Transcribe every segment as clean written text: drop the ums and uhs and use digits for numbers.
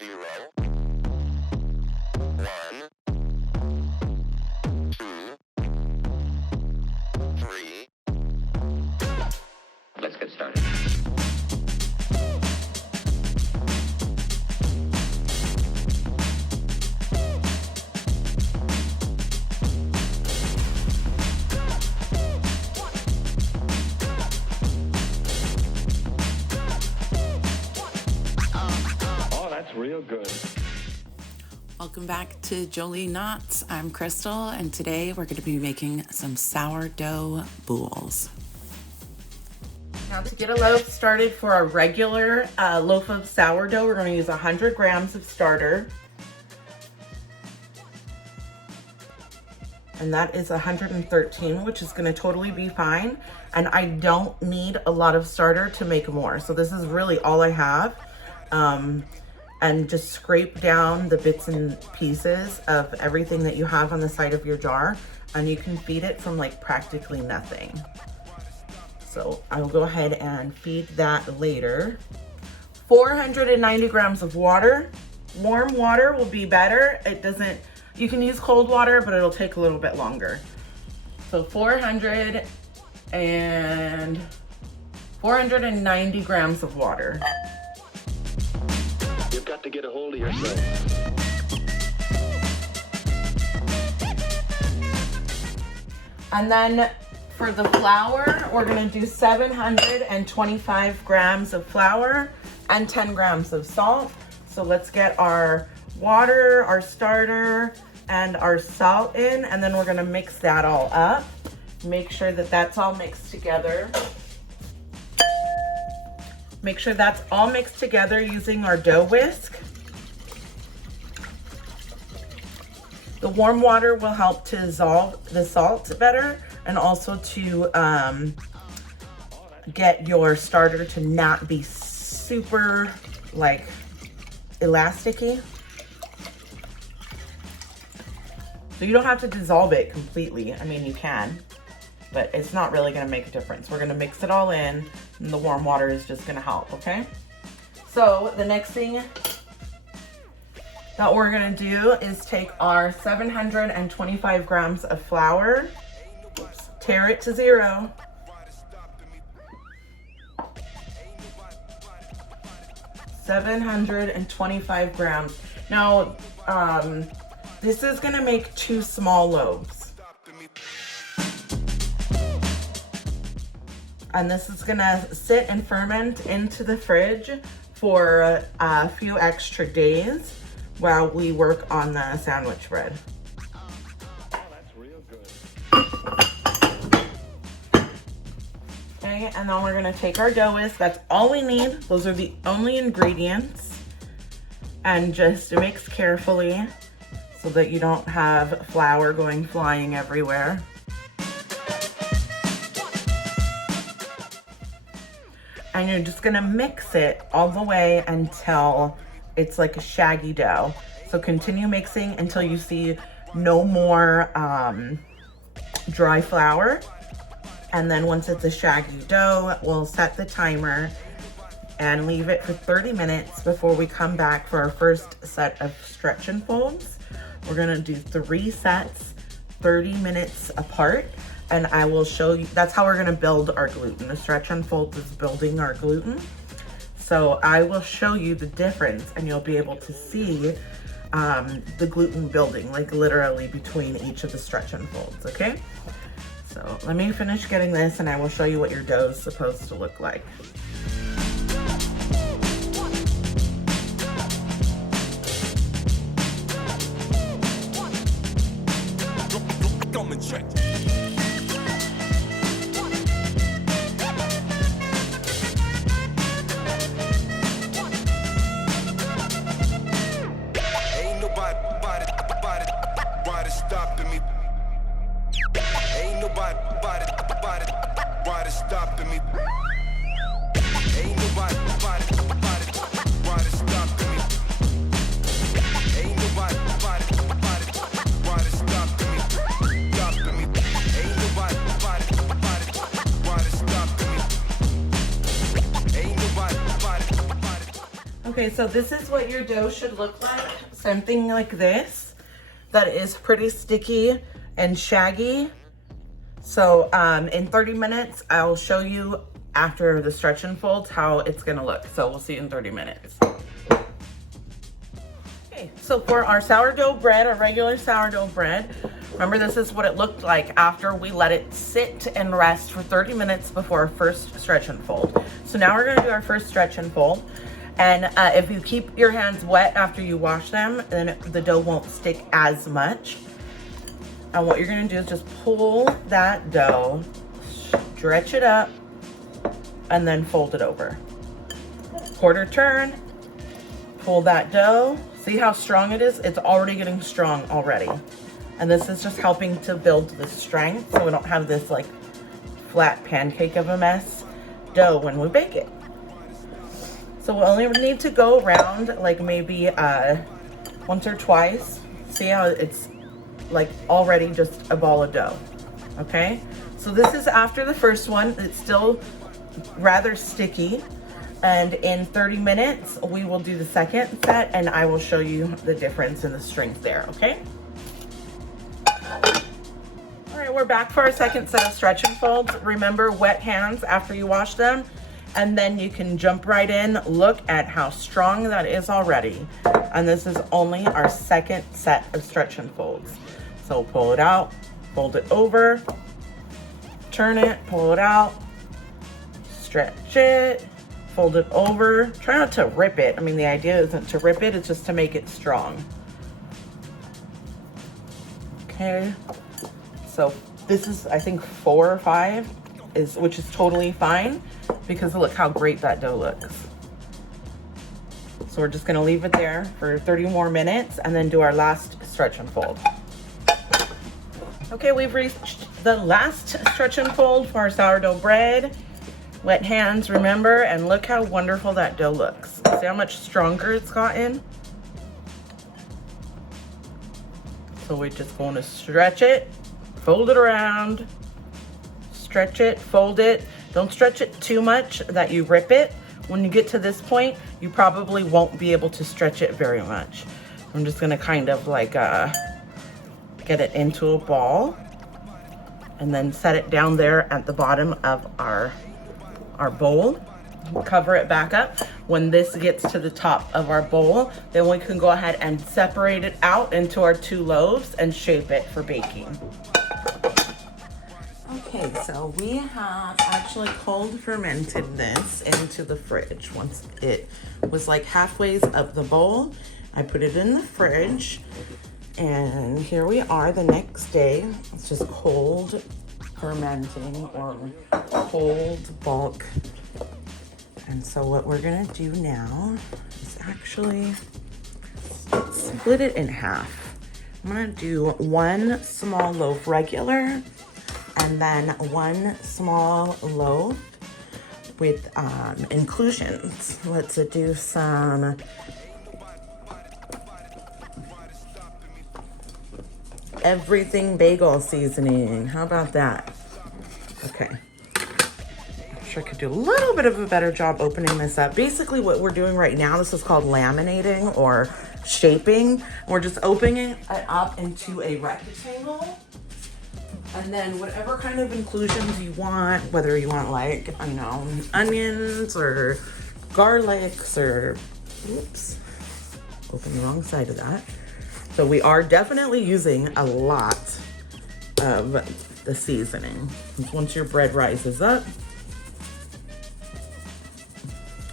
0, 1, 2, 3. Let's get started. Oh, that's real good. Welcome back to Jolie Knots. I'm Crystal, and today we're going to be making some sourdough boules. Now to get a loaf started for a regular loaf of sourdough, we're going to use 100 grams of starter. And that is 113, which is going to totally be fine. And I don't need a lot of starter to make more. So this is really all I have. And just scrape down the bits and pieces of everything that you have on the side of your jar, and you can feed it from like practically nothing. So I will go ahead and feed that later. 490 grams of water. Warm water will be better. You can use cold water, but it'll take a little bit longer. So 490 grams of water. You've got to get a hold of yourself. And then for the flour, we're gonna do 725 grams of flour and 10 grams of salt. So let's get our water, our starter, and our salt in, and then we're gonna mix that all up. Make sure that that's all mixed together. Make sure that's all mixed together using our dough whisk. The warm water will help to dissolve the salt better, and also to get your starter to not be super like elasticy. So you don't have to dissolve it completely. I mean, you can, but it's not really gonna make a difference. We're gonna mix it all in, and the warm water is just gonna help, okay? So the next thing that we're gonna do is take our 725 grams of flour, tear it to 0. $725 grams. Now, this is gonna make 2 small loaves. And this is gonna sit and ferment into the fridge for a few extra days while we work on the sandwich bread. Oh, that's real good. Okay, and then we're gonna take our dough whisk. That's all we need. Those are the only ingredients. And just mix carefully so that you don't have flour going flying everywhere. And you're just gonna mix it all the way until it's like a shaggy dough. So continue mixing until you see no more dry flour. And then once it's a shaggy dough, we'll set the timer and leave it for 30 minutes before we come back for our first set of stretch and folds. We're gonna do 3 sets, 30 minutes apart. And I will show you, that's how we're gonna build our gluten. The stretch and fold is building our gluten. So I will show you the difference, and you'll be able to see the gluten building, like literally between each of the stretch and folds, okay? So let me finish getting this, and I will show you what your dough is supposed to look like. Okay, so this is what your dough should look like. Something like this that is pretty sticky and shaggy. So in 30 minutes, I'll show you after the stretch and folds how it's gonna look. So we'll see you in 30 minutes. Okay, so for our sourdough bread, our regular sourdough bread, remember this is what it looked like after we let it sit and rest for 30 minutes before our first stretch and fold. So now we're gonna do our first stretch and fold. And if you keep your hands wet after you wash them, then the dough won't stick as much. And what you're gonna do is just pull that dough, stretch it up, and then fold it over. Quarter turn, pull that dough. See how strong it is? It's already getting strong already. And this is just helping to build the strength so we don't have this like flat pancake of a mess dough when we bake it. So we'll only need to go around like maybe once or twice. See how it's like already just a ball of dough, okay? So this is after the first one. It's still rather sticky. And in 30 minutes, we will do the second set and I will show you the difference in the strength there, okay? All right, we're back for our second set of stretch and folds. Remember, wet hands after you wash them. And then you can jump right in. Look at how strong that is already. And this is only our second set of stretch and folds. So pull it out, fold it over, turn it, pull it out, stretch it, fold it over. Try not to rip it. I mean, the idea isn't to rip it, it's just to make it strong. Okay, so this is, I think, 4 or 5, which is totally fine because look how great that dough looks. So we're just gonna leave it there for 30 more minutes and then do our last stretch and fold. Okay, we've reached the last stretch and fold for our sourdough bread. Wet hands, remember, and look how wonderful that dough looks. See how much stronger it's gotten? So we're just going to stretch it, fold it around, stretch it, fold it. Don't stretch it too much that you rip it. When you get to this point, you probably won't be able to stretch it very much. I'm just gonna kind of like get it into a ball and then set it down there at the bottom of our bowl. Cover it back up. When this gets to the top of our bowl, then we can go ahead and separate it out into our 2 loaves and shape it for baking. Okay, so we have actually cold fermented this into the fridge. Once it was like halfway up the bowl, I put it in the fridge, and here we are the next day. It's just cold fermenting or cold bulk. And so what we're gonna do now is actually split it in half. I'm gonna do 1 small loaf regular and then 1 small loaf with inclusions. Let's do some everything bagel seasoning. How about that? Okay. I'm sure I could do a little bit of a better job opening this up. Basically what we're doing right now, this is called laminating or shaping. We're just opening it up into a rectangle. And then whatever kind of inclusions you want, whether you want like, you know, onions or garlics or, oops, open the wrong side of that. So we are definitely using a lot of the seasoning. Once your bread rises up,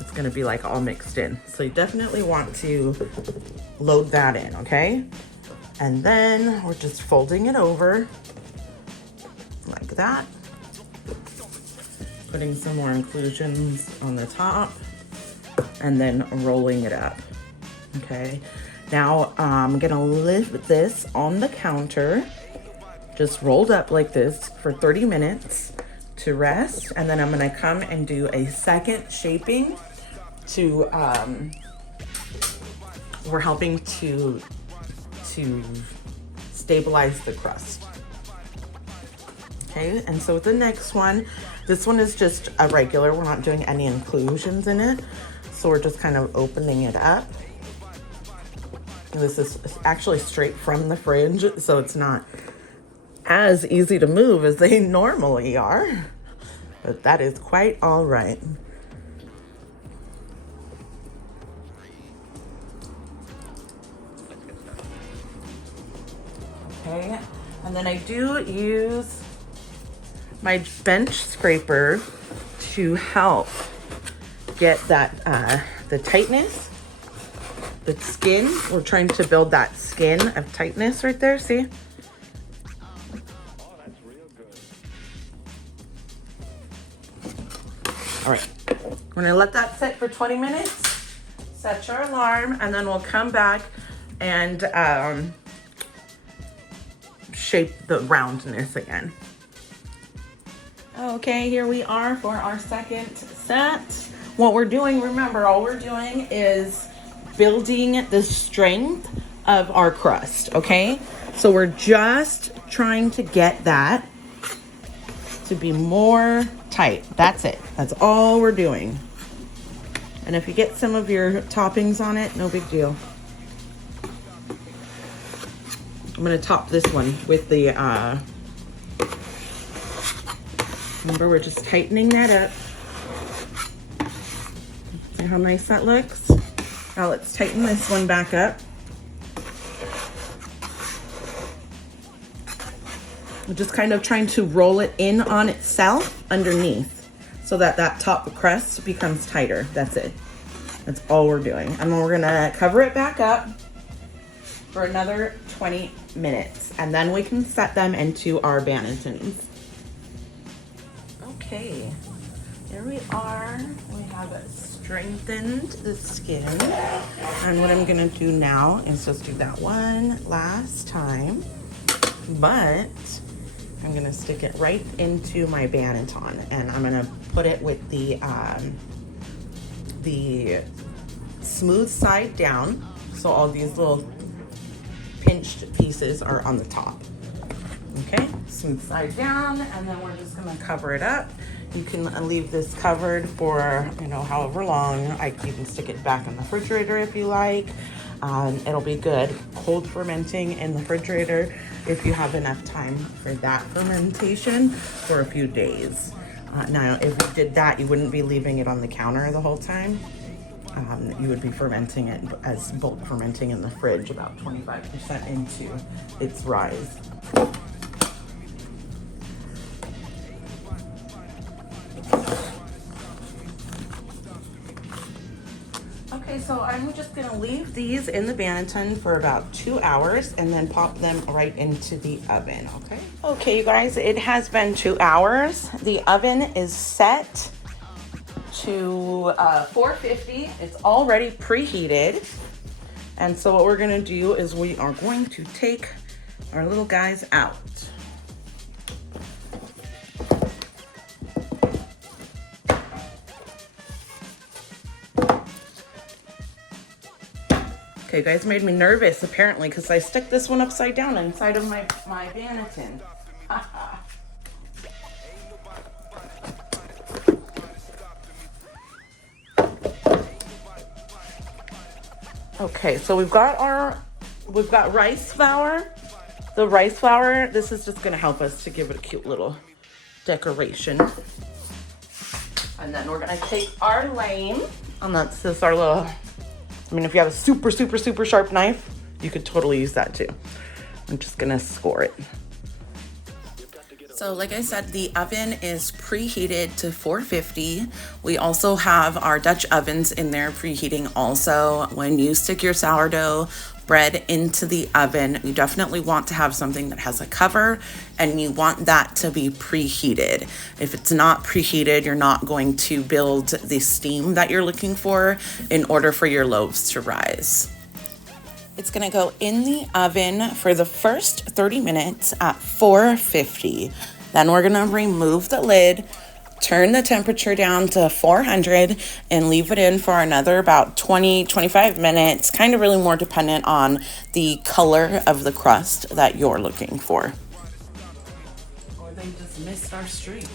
it's gonna be like all mixed in. So you definitely want to load that in, okay? And then we're just folding it over like that. Putting some more inclusions on the top and then rolling it up, okay? Now I'm gonna leave this on the counter, just rolled up like this for 30 minutes to rest. And then I'm gonna come and do a second shaping to, we're helping to stabilize the crust. Okay, and so the next one, this one is just a regular, we're not doing any inclusions in it. So we're just kind of opening it up. This is actually straight from the fridge, so it's not as easy to move as they normally are, but that is quite all right. Okay, and then I do use my bench scraper to help get that the tightness, the skin. We're trying to build that skin of tightness right there, see? Oh, that's real good. All right, we're gonna let that sit for 20 minutes, set your alarm, and then we'll come back and shape the roundness again. Okay, here we are for our second set. What we're doing, remember, all we're doing is building the strength of our crust, okay? So we're just trying to get that to be more tight. That's it. That's all we're doing. And if you get some of your toppings on it, no big deal. I'm gonna top this one with the, remember, we're just tightening that up. See how nice that looks? Now let's tighten this one back up. We're just kind of trying to roll it in on itself underneath so that that top crust becomes tighter. That's it. That's all we're doing. And then we're gonna cover it back up for another 20 minutes. And then we can set them into our bannetons. Okay, here we are. We have strengthened the skin. And what I'm gonna do now is just do that one last time, but I'm gonna stick it right into my banneton, and I'm gonna put it with the smooth side down, so all these little pinched pieces are on the top. Okay, smooth side down, and then we're just gonna cover it up. You can leave this covered for, you know, however long. You can stick it back in the refrigerator if you like. It'll be good cold fermenting in the refrigerator if you have enough time for that fermentation for a few days. Now, if you did that, you wouldn't be leaving it on the counter the whole time. You would be fermenting it as bulk fermenting in the fridge, about 25% into its rise. Okay, so I'm just gonna leave these in the banneton for about 2 hours and then pop them right into the oven, okay? Okay, you guys, it has been 2 hours. The oven is set to 450. It's already preheated. And so what we're gonna do is we are going to take our little guys out. Okay, guys, made me nervous apparently because I stuck this one upside down inside of my banneton. Okay, so we've got rice flour. The rice flour, this is just gonna help us to give it a cute little decoration. And then we're gonna take our lame, and that's just our little, I mean, if you have a super, super, super sharp knife, you could totally use that too. I'm just gonna score it. So like I said, the oven is preheated to 450. We also have our Dutch ovens in there preheating also. When you stick your sourdough bread into the oven, you definitely want to have something that has a cover, and you want that to be preheated. If it's not preheated, you're not going to build the steam that you're looking for in order for your loaves to rise. It's gonna go in the oven for the first 30 minutes at 450. Then we're gonna remove the lid, turn the temperature down to 400, and leave it in for another about 20-25 minutes, kind of really more dependent on the color of the crust that you're looking for. Or they just missed our street.